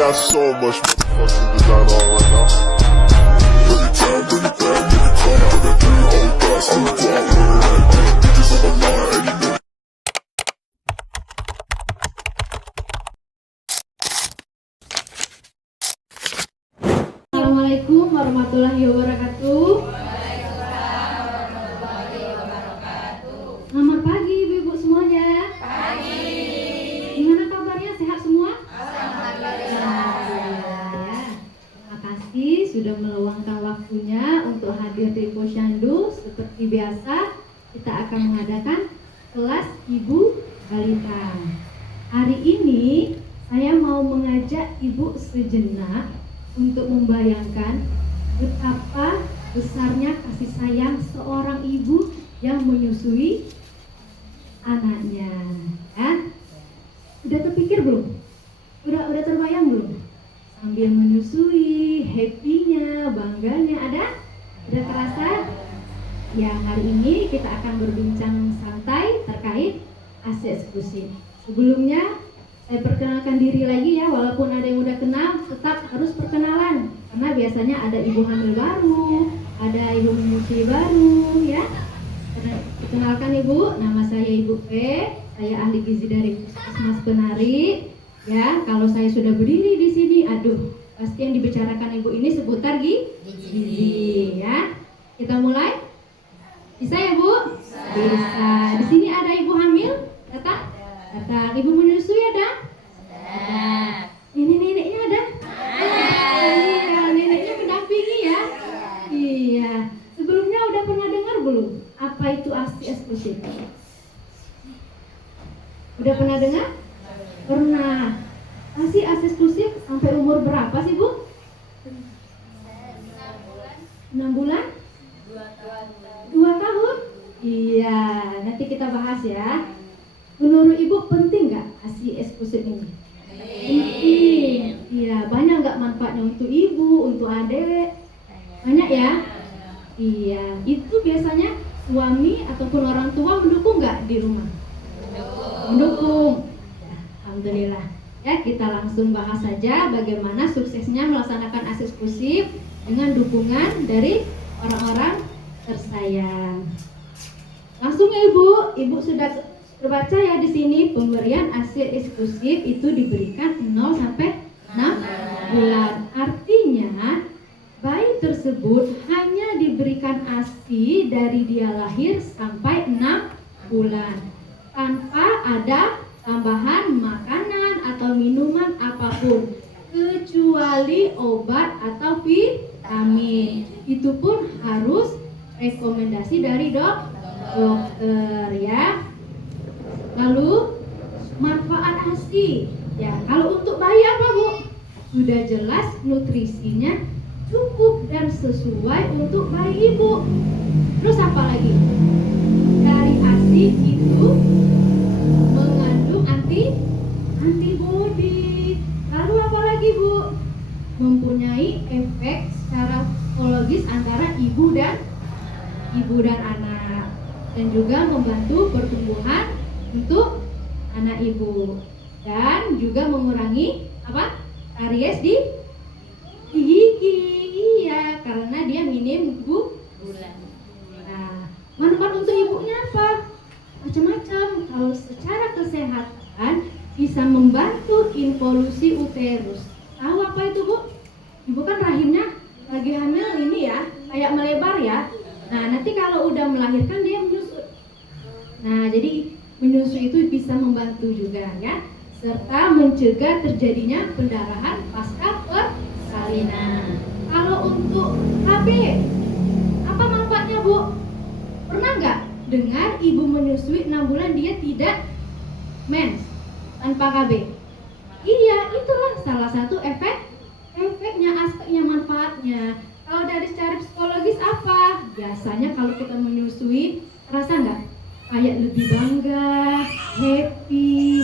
got so much motherfucking design on right now. Every time, bring it back, make it come out. I got 3 old thoughts, I'm a block with it right now. Bitches on my line, and you know. Assalamualaikum warahmatullahi wabarakatuh. Selamat pagi ibu-ibu semuanya. Pagi. Gimana kabarnya? Sehat semua? Ya. Terima kasih sudah meluangkan waktunya untuk hadir di Posyandu. Seperti biasa, kita akan mengadakan kelas ibu balita. Hari ini saya mau mengajak ibu sejenak untuk membayangkan betapa besarnya kasih sayang seorang ibu yang menyusui anaknya. Ya? Udah terpikir belum? Udah terbayang belum? Sambil menyusui, happy-nya, bangganya ada terasa? Ya, hari ini kita akan berbincang santai terkait ASI eksklusif. Sebelumnya saya perkenalkan diri lagi ya, walaupun ada yang udah kenal, tetap harus perkenalan. Karena biasanya ada ibu hamil baru, ada ibu menyusui baru ya. Perkenalkan ibu, nama saya Ibu P, saya ahli gizi dari Puskesmas Penari. Ya, kalau saya sudah berdiri di sini, aduh, pasti yang dibicarakan ibu ini seputar gizi ya. Kita mulai? Bisa ya Bu? Bisa. Di sini ada ibu hamil? Datang? Ibu menyusui ada? Ini neneknya ada? Iya, neneknya mendampingi ya. Iya. Sebelumnya udah pernah dengar belum? Apa itu ASI eksklusif? Udah pernah dengar? Pernah. ASI eksklusif sampai umur berapa sih Bu? 6 bulan? 2 tahun? Iya, nanti kita bahas ya. Menurut ibu penting nggak ASI eksklusif ini? Penting. Iya, banyak nggak manfaatnya untuk ibu, untuk adik? Banyak ya? Iya, itu biasanya suami ataupun orang tua mendukung nggak di rumah? Mendukung. Ya, alhamdulillah. Ya, kita langsung bahas saja bagaimana suksesnya melaksanakan ASI eksklusif dengan dukungan dari orang-orang tersayang. Langsung ya ibu sudah terbaca ya di sini pemberian ASI eksklusif itu diberikan 0 sampai 6 bulan. Artinya bayi tersebut hanya diberikan ASI dari dia lahir sampai 6 bulan tanpa ada tambahan makanan atau minuman apapun kecuali obat atau vitamin. Itu pun harus rekomendasi dari dokter ya. Lalu manfaat ASI ya, kalau untuk bayi apa Bu? Sudah jelas nutrisinya cukup dan sesuai untuk bayi ibu. Terus apa lagi? Dari ASI itu mengandung antibodi. Lalu apa lagi Bu? Mempunyai efek secara psikologis antara ibu dan anak, dan juga membantu pertumbuhan untuk anak ibu, dan juga mengurangi karies di gigi. Iya, karena dia minim bulan. Nah, manfaat untuk ibunya apa? Macam-macam. Kalau secara kesehatan bisa membantu involusi uterus. Tahu apa itu Bu? Ibu kan rahimnya lagi hamil ini ya, kayak melebar ya. Nah, nanti kalau udah melahirkan dia menyusut. Nah, jadi menyusui itu bisa membantu juga ya, serta mencegah terjadinya pendarahan pasca persalinan. Kalau untuk KB, apa manfaatnya Bu? Pernah nggak dengar ibu menyusui 6 bulan dia tidak mens tanpa KB? Iya, itulah salah satu efeknya, aspeknya, manfaatnya. Kalau dari secara psikologis apa? Biasanya kalau kita menyusui, rasa nggak? Kayak lebih bangga, happy,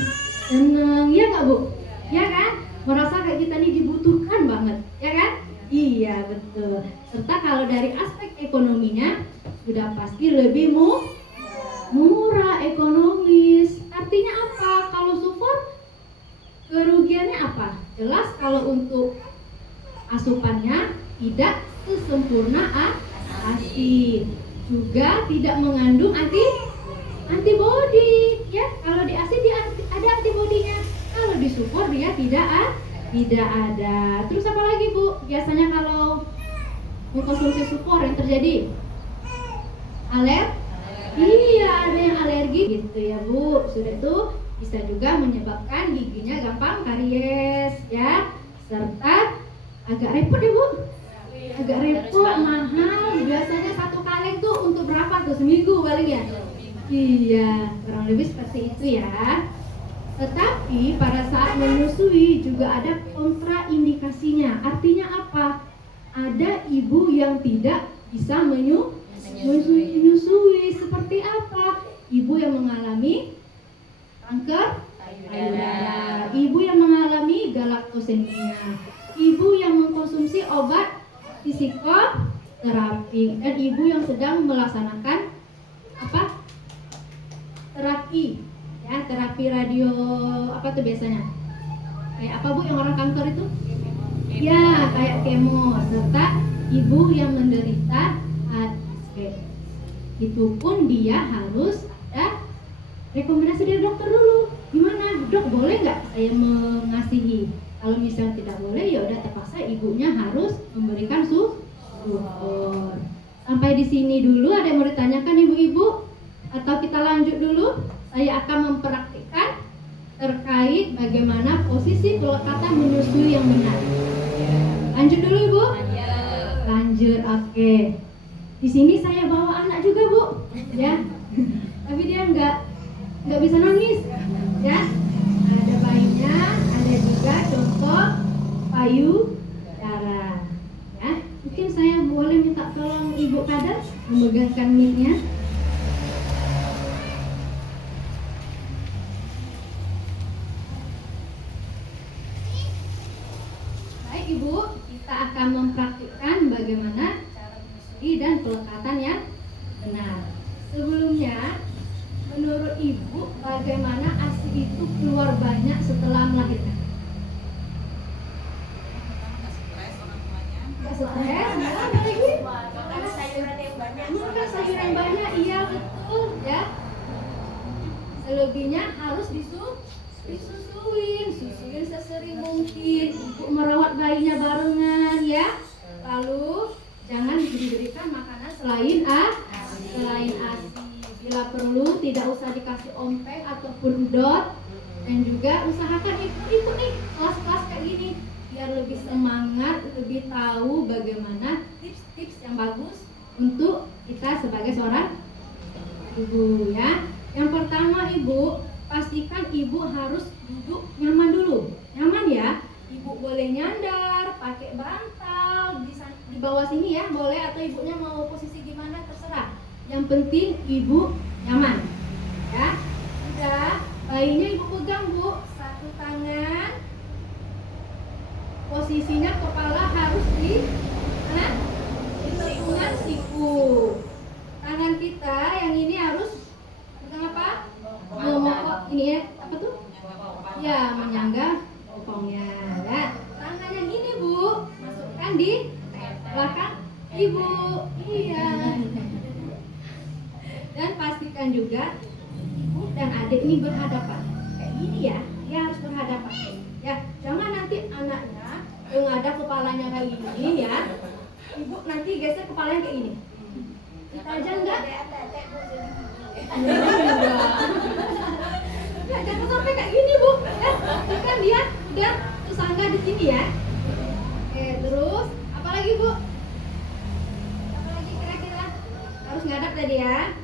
seneng, ya nggak Bu? Ya kan? Merasa kayak kita ini dibutuhkan banget, ya kan? Iya betul. Serta kalau dari aspek ekonominya sudah pasti lebih murah, ekonomis. Artinya apa? Kalau support Kerugiannya apa? Jelas kalau untuk asupannya tidak sesempurna ASI, juga tidak mengandung antibody ya. Kalau di ASI dia ada antibodinya, kalau di supor dia tidak ada. Terus apa lagi Bu? Biasanya kalau mengkonsumsi supor yang terjadi iya, ada yang alergi gitu ya Bu. Sudah itu bisa juga menyebabkan giginya gampang karies ya, serta agak repot ya Bu, agak repot, mahal. Biasanya satu kaleng tuh untuk berapa tuh, seminggu paling ya? Iya, kurang lebih seperti itu ya. Tetapi pada saat menyusui juga ada kontraindikasinya. Artinya apa? Ada ibu yang tidak bisa menyusui. Seperti apa? Ibu yang mengalami kanker payudara, ibu yang mengalami galaktosemia, ibu yang mengkonsumsi obat psikoterapi, dan ibu yang sedang melaksanakan terapi ya, terapi radio apa tuh biasanya, kayak apa Bu yang orang kanker itu ya, kayak kemo, serta ibu yang menderita HIV. Itu pun dia harus ada rekomendasi dari dokter dulu. Gimana dok, boleh nggak saya mengasihi? Kalau misalnya tidak boleh, ya udah terpaksa ibunya harus memberikan supor. Sampai di sini dulu. Ada yang mau ditanyakan ibu-ibu? Atau kita lanjut dulu? Saya akan mempraktikkan terkait bagaimana posisi pelekatan menyusui yang benar. Lanjut dulu Ibu? Lanjut, oke. Di sini saya bawa anak juga Bu, ya. Tapi dia nggak bisa nangis, ya. Ada bayinya, ada juga contoh payudara, ya. Mungkin saya boleh minta tolong Ibu Kader memegangkan mic-nya. Baik Ibu, kita akan mempraktikkan bagaimana cara menyusui dan pelekatan yang benar. Sebelumnya, menurut Ibu, bagaimana ASI itu keluar banyak setelah melahirkan? Nggak stres, malah lagi makan sayuran yang banyak, iya betul ya. Selebihnya harus disusuin sesering mungkin. Ibu merawat bayinya barengan ya. Lalu jangan diberikan makanan selain ASI. Bila perlu tidak usah dikasih ompeng ataupun dot, dan juga usahakan ikut nih kelas-kelas kayak gini biar lebih semangat, lebih tahu bagaimana tips-tips yang bagus untuk kita sebagai seorang ibu ya. Yang pertama Ibu, pastikan Ibu harus duduk nyaman dulu. Nyaman ya. Ibu boleh nyandar, pakai bantal di bawah sini ya, boleh, atau ibunya mau posisi gimana terserah. Yang penting Ibu nyaman. Ya. Sudah, bayinya Ibu pegang Bu, satu tangan. Posisinya kepala harus di lengkungan siku. Tangan kita yang ini harus pegang apa? Ini ya, apa tuh? Ya, menyangga bokongnya. Ya. Tangan yang ini Bu, masukkan di belakang Ibu. Iya. Dan pastikan juga ibu dan adik ini berhadapan. Kayak gini ya, dia harus berhadapan. Ya, jangan nanti anaknya menghadap kepalanya kayak gini ya. Ibu nanti geser kepalanya kayak gini. Kita aja enggak? Ya, jangan sampai kayak gini Bu. Ya, kan dia udah tersangga di sini ya. Oke, terus apa lagi Bu? Apa lagi kira-kira? Harus ngadap tadi ya.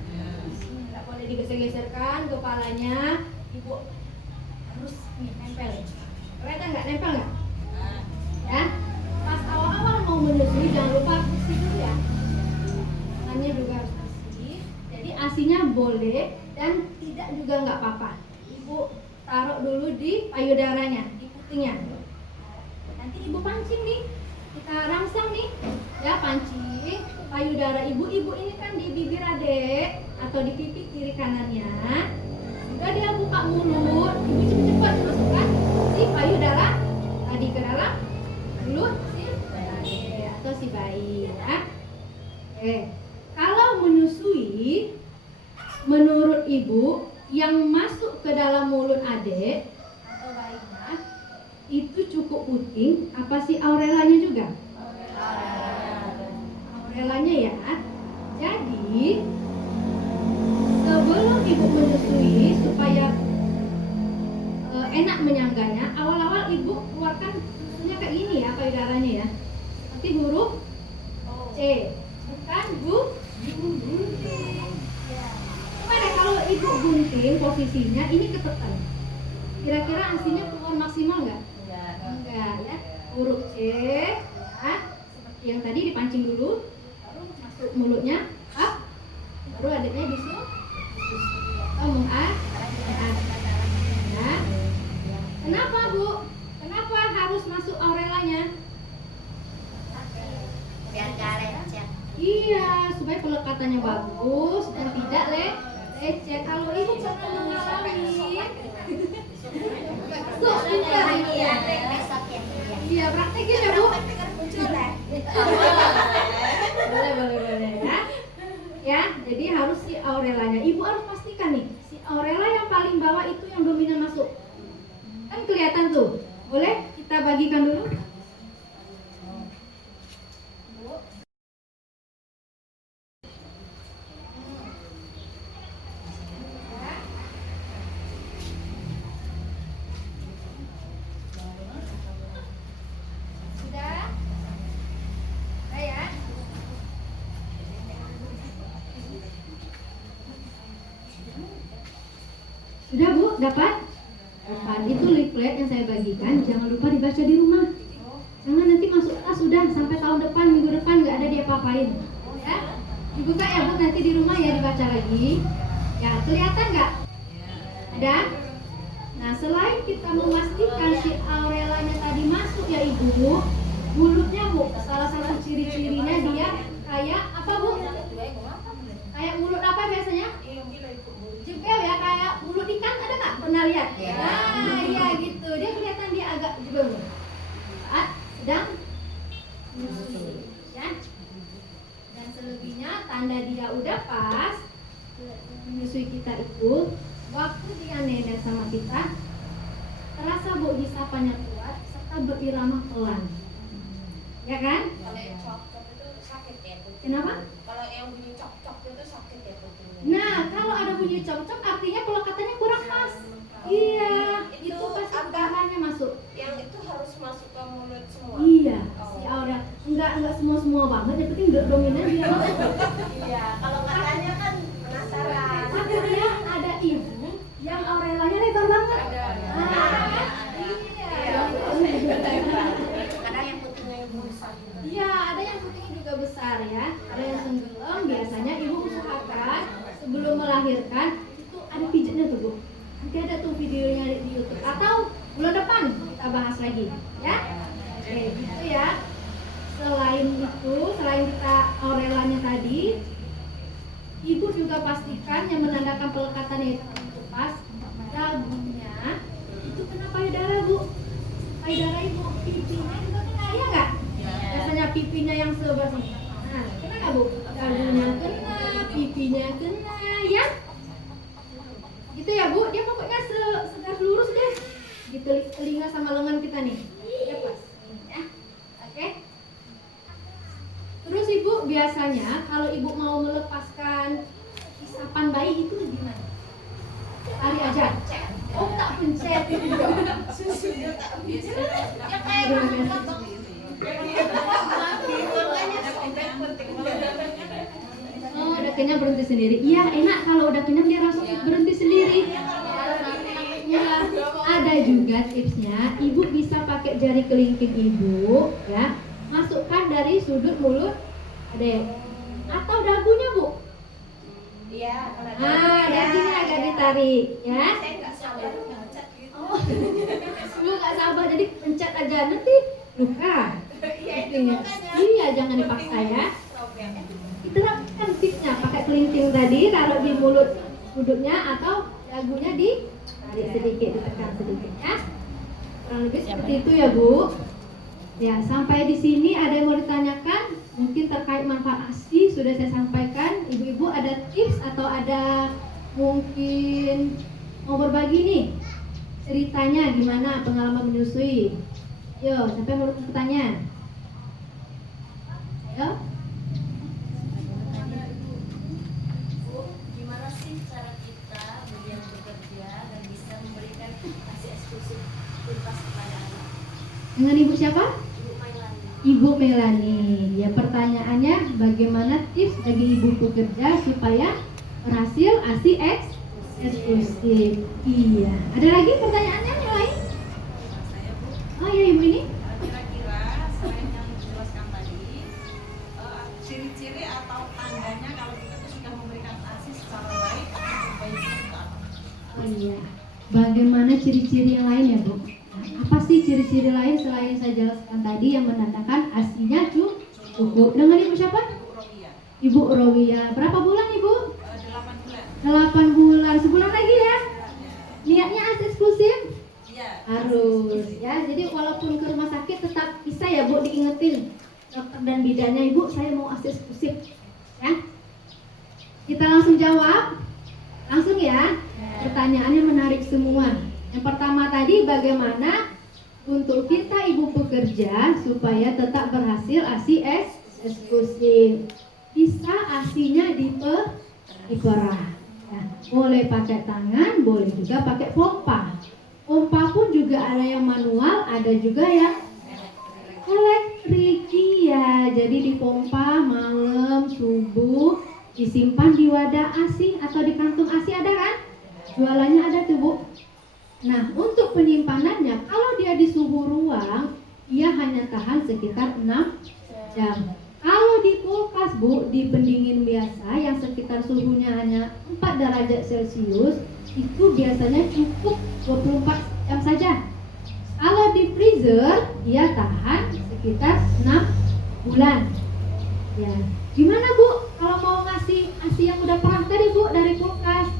Nggak boleh digeser-geserkan kepalanya. Ibu harus nempel. Kelihatan nggak, nempel nggak? Ya. Pas awal-awal mau menyusui jangan lupa bersih dulu ya. Tangannya juga harus bersih. Jadi asinya boleh dan tidak juga nggak apa-apa. Ibu taruh dulu di payudaranya, di putingnya. Nanti Ibu pancing nih, kita rangsang nih, ya pancing payudara Ibu. Ibu ini kan di bibir adek atau di pipi kiri kanannya. Sudah dia buka mulut, Ibu cepat-cepat masukkan si Kalau menyusui, menurut ibu, yang masuk ke dalam mulut adik atau bayinya itu cukup puting, apa sih aurelanya juga? Aurelanya ya. Jadi sebelum ibu menyusui supaya enak menyangganya, awal-awal ibu keluarkan susunya kayak gini ya, payudaranya ya, seperti huruf C, bukan gunting. Gimana kalau ibu gunting posisinya ini ketekan? Kira-kira asinya keluar maksimal nggak? Enggak ya. Huruf C, ya, seperti yang tadi dipancing dulu, baru masuk mulutnya, up, baru adiknya atau ya. Kenapa Bu? Kenapa harus masuk aurelanya? Biar gak lecet. Iya, supaya pelekatannya bagus dan tidak lecet. Kalau ibu pernah mengalami, tuh pintar Iya, ya. besok ya. Iya, praktekin ya Bu. Muncul ya. Boleh ya. Ya, jadi harus si aurelanya. Ibu harus pastikan nih, si aurela yang paling bawah itu yang dominan masuk. Kan kelihatan tuh. Boleh kita bagikan dulu? Sudah? Sudah ya? Sudah Bu, dapat? Dapat. Itu leaflet yang saya bagikan, jangan lupa dibaca di rumah. Jangan nanti masuk tas sudah sampai tahun depan, minggu depan nggak ada dia apa-apain. Ya? Dibuka ya Bu, nanti di rumah ya dibaca lagi. Ya, kelihatan nggak? Ada? Nah, selain kita memastikan si aurelanya tadi masuk ya Ibu, mulutnya Bu, salah satu ciri-cirinya dia kayak apa Bu? Kayak mulut apa biasanya? Jebel ya, kayak mulut ikan, ada nggak? Pernah lihat? Iya. Nah, iya gitu. Dia kelihatan dia agak jebel saat sedang menyusui, ya. Dan selebihnya tanda dia udah pas menyusui kita itu, waktu dia nenek sama kita, terasa Bu disapanya kuat serta berirama pelan, ya kan? Kalau yang cok-cok itu sakit ya. Kenapa? Kalau yang bunyi cok-cok itu sakit ya. Nah, kalau ada bunyi cok-cok artinya pelekatannya kurang pas. Iya, itu pasti darahnya masuk. Yang itu harus masuk ke mulut semua. Iya, si aurel enggak semua banget, yang penting dominan dia masuk. Iya, kalau katanya kan penasaran. Makanya ada ibu yang aurelanya lebar banget. Ada. Iya. Ada yang putihnya ibu besar juga. Iya, ada yang putihnya juga besar ya. Ada yang tenggelam, biasanya ibu usahakan sebelum melahirkan itu ada pijatnya tuh Bu. Nanti ada tuh videonya di YouTube atau bulan depan kita bahas lagi ya. Oke, gitu ya. Selain itu, selain kita aurelanya tadi, ibu juga pastikan yang menandakan pelekatannya itu pas dagunya itu kena payudara Bu. Payudara ibu, pipinya juga kena, ya nggak? Biasanya pipinya yang sebelah sini. Nah, kena nggak Bu? Dagunya kena, pipinya kena, ya? Gitu ya Bu, dia pokoknya segaris lurus deh di telinga sama lengan kita nih. Ya pas, ya. Oke. Terus Ibu biasanya kalau Ibu mau melepaskan isapan bayi itu gimana? Tarik aja. Oh, tak pencet. Susunya tak bisa. Ya kayak potong. Oh, udah kenyang berhenti sendiri. Iya, enak kalau udah kenyang dia langsung berhenti sendiri. Ya, ada juga tipsnya. Ibu bisa pakai jari kelingking ibu, ya, masukkan dari sudut mulut adek atau dagunya Bu. Iya, kalau Dagunya agak ditarik, ya. Saya nggak sabar ngecat gitu. Oh, Ibu nggak sabar jadi pencet aja nanti luka. Iya, itu Iya, makanya. iya jangan dipaksa ya. Problemnya. Terapkan tipsnya, pakai kelingking tadi taruh di mulut sudutnya atau dagunya ditarik sedikit, ditekan sedikit ya. Kurang lebih seperti itu ya Bu. Ya, sampai di sini ada yang mau ditanyakan? mungkin terkait manfaat ASI sudah saya sampaikan. Ibu-ibu ada tips atau ada mungkin mau berbagi nih ceritanya gimana pengalaman menyusui? Yo, sampai mau bertanya. Ayo. Gimana sih cara kita yang bekerja dan bisa memberikan kasih eksklusif tuntas kepada anak? Dengan Ibu siapa? Ibu Mailani. Ibu Melani. Ya, pertanyaannya bagaimana tips bagi ibu pekerja supaya berhasil ASI eksklusif? Iya. Ada lagi pertanyaannya yang lain? Saya Bu, Oh ya, Ibu ini. kira-kira selain yang dijelaskan tadi, ciri-ciri atau tandanya kalau kita tuh sudah memberikan ASI secara baik atau sebaiknya itu apa? Oh iya. Bagaimana ciri-ciri yang lain ya, Bu? Nah, apa sih ciri-ciri lain selain saya jelaskan tadi yang menandakan ASI-nya cukup? Dengan Ibu siapa? Ibu Robia, Ibu Rovia. Berapa bulan, Ibu? 8 bulan. 8 bulan. Sebulan lagi ya. Niatnya ASI eksklusif? Iya. Harus ya. Jadi walaupun ke rumah sakit tetap bisa ya, Bu, diingetin dokter dan bidannya, Ibu saya mau ASI eksklusif ya. Kita langsung jawab. Langsung ya. Pertanyaannya menarik semua. Yang pertama tadi, bagaimana untuk kita ibu pekerja supaya tetap berhasil ASI eksklusif? Bisa ASI-nya diperah. Nah, boleh pakai tangan, boleh juga pakai pompa. Pompa pun juga ada yang manual, ada juga yang elektrik. Ya, jadi dipompa malam, subuh, disimpan di wadah ASI atau di kantung ASI, ada kan? Jualannya ada tuh, Bu. Nah, untuk penyimpanannya, kalau dia di suhu ruang, dia hanya tahan sekitar 6 jam. Kalau di kulkas, Bu, di pendingin biasa yang sekitar suhunya hanya 4 derajat Celcius, itu biasanya cukup 24 jam saja. Kalau di freezer, dia tahan sekitar 6 bulan. Ya, gimana, Bu? Kalau mau ngasih ASI yang udah perah tadi, Bu, dari kulkas,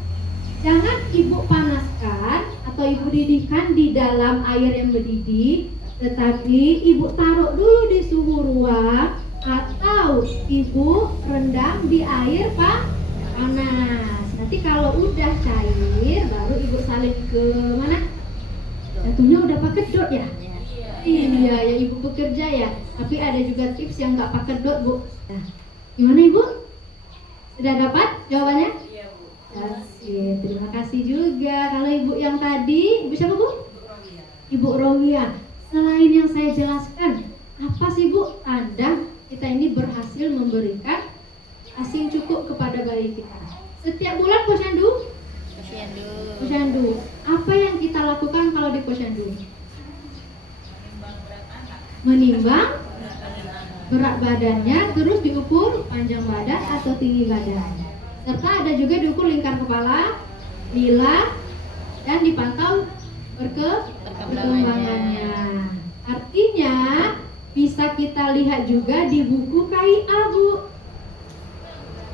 jangan ibu panaskan atau ibu didihkan di dalam air yang mendidih, tetapi ibu taruh dulu di suhu ruang atau ibu rendam di air panas. Nanti kalau udah cair, baru ibu salin ke mana? Tentunya udah pakai dot ya? Iya, ya ibu bekerja ya. Tapi ada juga tips yang nggak pakai dot, Bu. Nah, gimana Ibu? Sudah dapat jawabannya? Iya Bu. Asik, terima kasih juga. Kalau ibu yang tadi, ibu siapa, Bu? Ibu Robia. Ibu Rovia. Selain yang saya jelaskan, apa sih, Bu, tanda kita ini berhasil memberikan ASI yang cukup kepada bayi kita? Setiap bulan posyandu? Posyandu. Apa yang kita lakukan kalau di posyandu? Menimbang berat anak. Menimbang Berat badan anak. berat badannya, terus diukur panjang badan atau tinggi badan. Serta ada juga diukur lingkar kepala, lila, dan dipantau perkembangannya. Artinya bisa kita lihat juga di buku KIA, Bu.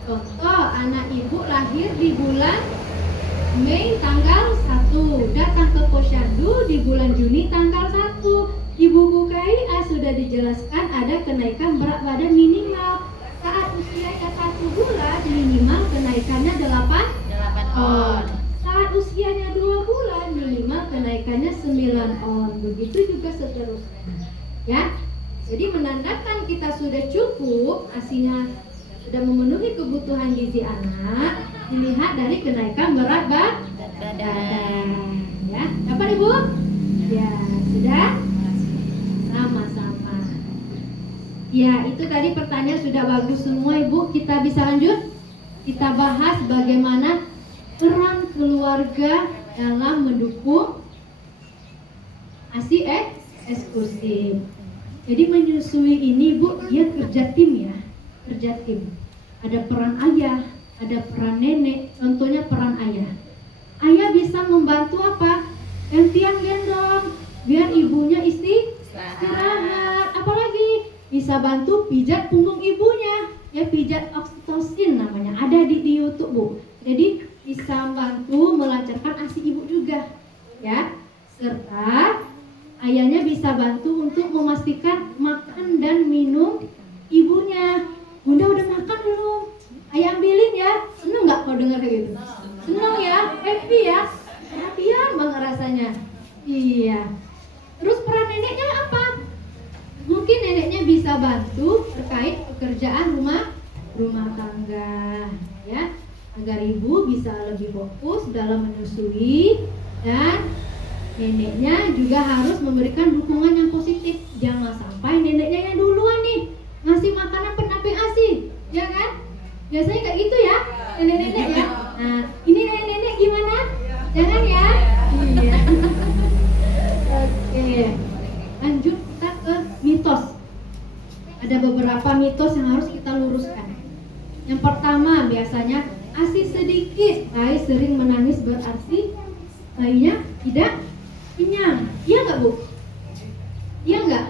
Contoh, anak ibu lahir di bulan Mei tanggal 1, datang ke posyandu di bulan Juni tanggal 1. Di buku KIA sudah dijelaskan ada kenaikan berat badan minimal. Saat usianya 1 bulan minimal kenaikannya 8 on. Saat usianya 2 bulan minimal kenaikannya 9 on. Begitu juga seterusnya. Ya. Jadi menandakan kita sudah cukup, ASI-nya sudah memenuhi kebutuhan gizi anak, dilihat dari kenaikan berat badan. Ya, dapat Ibu? Ya, sudah? Sama-sama. Ya, itu tadi pertanyaan sudah bagus semua, Ibu. Kita bisa lanjut? Kita bahas bagaimana peran keluarga dalam mendukung ASI eksklusif. Jadi menyusui ini, Bu, dia kerja tim ya. Kerja tim. Ada peran ayah, ada peran nenek. Contohnya peran ayah. Ayah bisa membantu apa? Gantian gendong, biar ibunya istirahat. Apalagi bisa bantu pijat punggung ibunya, ya pijat oksitosin namanya. Ada di YouTube, Bu. Jadi bisa bantu melancarkan ASI ibu juga, ya. Serta ayahnya bisa bantu untuk memastikan makan dan minum ibunya. anaknya, Bunda udah makan belum? Ayah ambilin ya. Seneng nggak kalau dengar kayak gitu? Seneng ya, happy ya, perhatian banget rasanya. Iya. Terus peran neneknya apa? Mungkin neneknya bisa bantu terkait pekerjaan rumah tangga, ya, agar ibu bisa lebih fokus dalam menyusui, dan neneknya juga harus memberikan dukungan yang positif. Jangan sampai neneknya yang duluan nih ngasih makanan pendamping ASI, ya kan? Biasanya kayak gitu ya, nenek-nenek ya. Nah, ini nenek-nenek gimana? Jangan ya. Iya. Oke. Lanjut kita ke mitos. Ada beberapa mitos yang harus kita luruskan. Yang pertama, biasanya ASI sedikit, bayi sering menangis berarti bayinya tidak kenyang. Iya nggak, Bu? Iya nggak?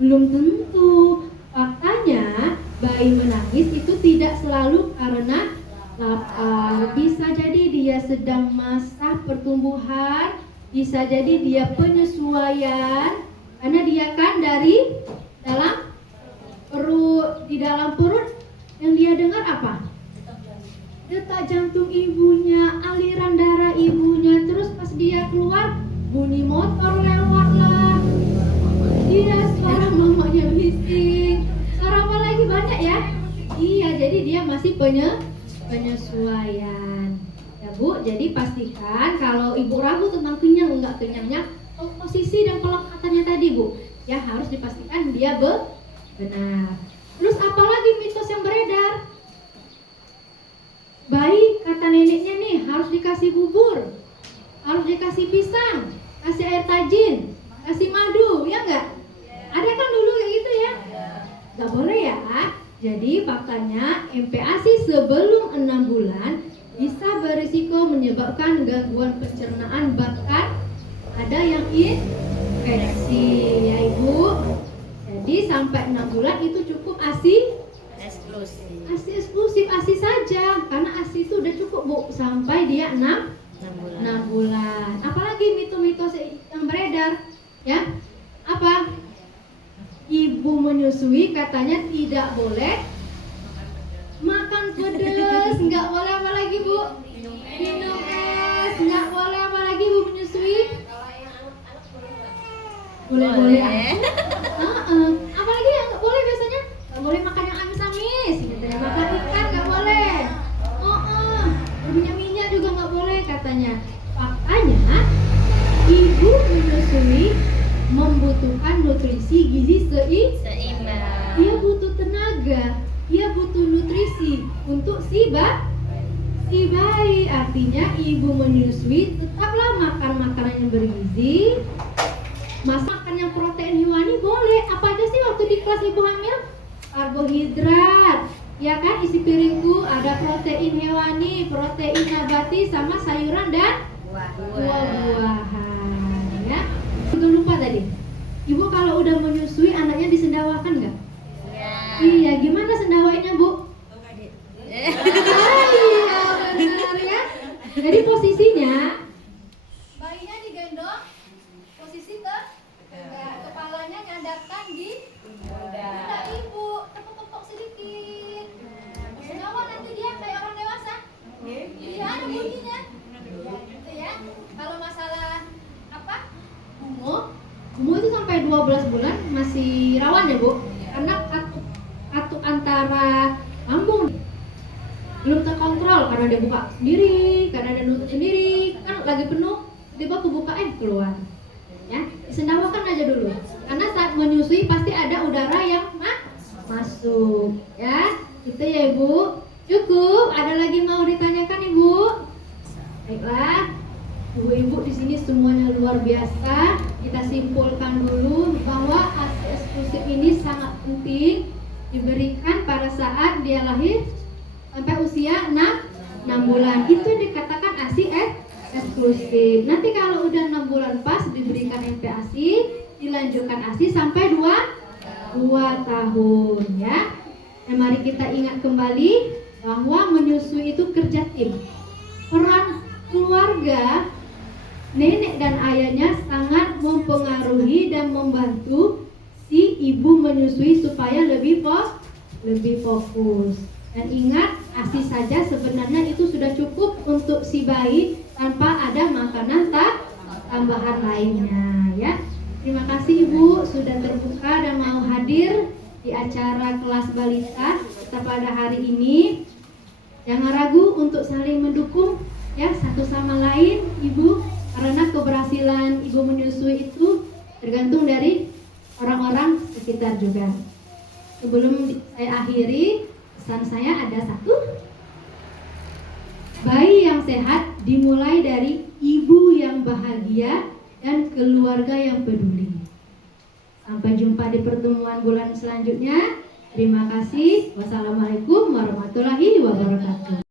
Belum tentu. Faktanya bayi menangis itu tidak selalu karena lapar. Bisa jadi dia sedang masa pertumbuhan, bisa jadi dia penyesuaian, karena dia kan dari dalam perut, di dalam perut yang dia dengar apa? Detak jantung ibunya, aliran darah ibunya. Terus pas dia keluar, bunyi motor lewat lah, dia suara mamanya bising, suara apa lagi banyak ya. Iya, jadi dia masih penyesuaian ya, Bu. Jadi pastikan kalau ibu ragu tentang kenyang enggak kenyangnya, posisi dan pelekatannya tadi, Bu, ya harus dipastikan dia benar. Terus apalagi mitos yang beredar? Bayi kata neneknya nih harus dikasih bubur, harus dikasih pisang, kasih air tajin, kasih madu, ya enggak? Ada kan dulu kayak gitu ya? Enggak boleh ya. Jadi faktanya MPASI sebelum 6 bulan bisa berisiko menyebabkan gangguan pencernaan, bahkan ada yang infeksi ya, Ibu. Jadi sampai 6 bulan itu cukup ASI eksklusif ASI saja, karena ASI itu udah cukup, Bu, sampai dia 6 bulan. Apalagi mitos yang beredar ya? Apa? Ibu menyusui katanya tidak boleh makan pedas, nggak boleh apa lagi, Bu? Minum es, nggak boleh apa lagi, Bu, menyusui? Boleh. Apalagi yang nggak boleh biasanya? Nggak boleh makan yang amis-amis, gitu ya. Makan ikan nggak boleh. Berminyak-minyak juga nggak boleh katanya. Faktanya, ibu menyusui membutuhkan nutrisi gizi seimbang. Dia butuh tenaga, dia butuh nutrisi untuk si bayi. Artinya ibu menyusui tetaplah makan makanan yang bergizi. Makan yang protein hewani boleh. Apa aja sih waktu di kelas ibu hamil? Karbohidrat, ya kan? Isi piringku ada protein hewani, protein nabati, sama sayuran dan buah-buahan, ya. Udah lupa tadi. Ibu kalau udah menyusui anaknya disendawakan nggak? Iya, gimana sendawainya, Bu? Iya, benar ya. Jadi posisinya bayinya digendong, posisi kepalanya nyadarkan di pundak ibu, tepuk-tepuk sedikit. Sendawa nanti dia kayak orang dewasa. Iya, ada bunyinya. Gitu ya. Kalau masalah apa? Gumo itu sampai 12 bulan masih rawan ya, Bu, karena katup antara lambung belum terkontrol, karena dia buka sendiri, karena dia nutup sendiri, kan lagi penuh, tiba kebuka keluar. Ya, disendawakan aja dulu, karena saat menyusui pasti ada udara yang masuk. Ya, itu ya, Ibu. Cukup. Ada lagi mau ditanyakan, Ibu? Baiklah. Ibu-ibu di sini semuanya luar biasa. Kita simpulkan dulu bahwa ASI eksklusif ini sangat penting diberikan pada saat dia lahir sampai usia 6 bulan. Itu dikatakan ASI eksklusif. Nanti kalau udah 6 bulan pas diberikan MPASI, dilanjutkan ASI sampai 2 tahun, ya. Nah, mari kita ingat kembali bahwa menyusui itu kerja tim. Peran keluarga, nenek dan ayahnya sangat mempengaruhi dan membantu si ibu menyusui supaya lebih fokus. Dan ingat, ASI saja sebenarnya itu sudah cukup untuk si bayi tanpa ada makanan tambahan lainnya ya. Terima kasih Ibu sudah terbuka dan mau hadir di acara kelas balita kita pada hari ini. Jangan ragu untuk saling mendukung ya satu sama lain Ibu, karena keberhasilan Ibu menyusui itu tergantung dari orang-orang sekitar juga. Sebelum saya akhiri, pesan saya ada satu. Bayi yang sehat dimulai dari ibu yang bahagia dan keluarga yang peduli. Sampai jumpa di pertemuan bulan selanjutnya. Terima kasih. Wassalamualaikum warahmatullahi wabarakatuh.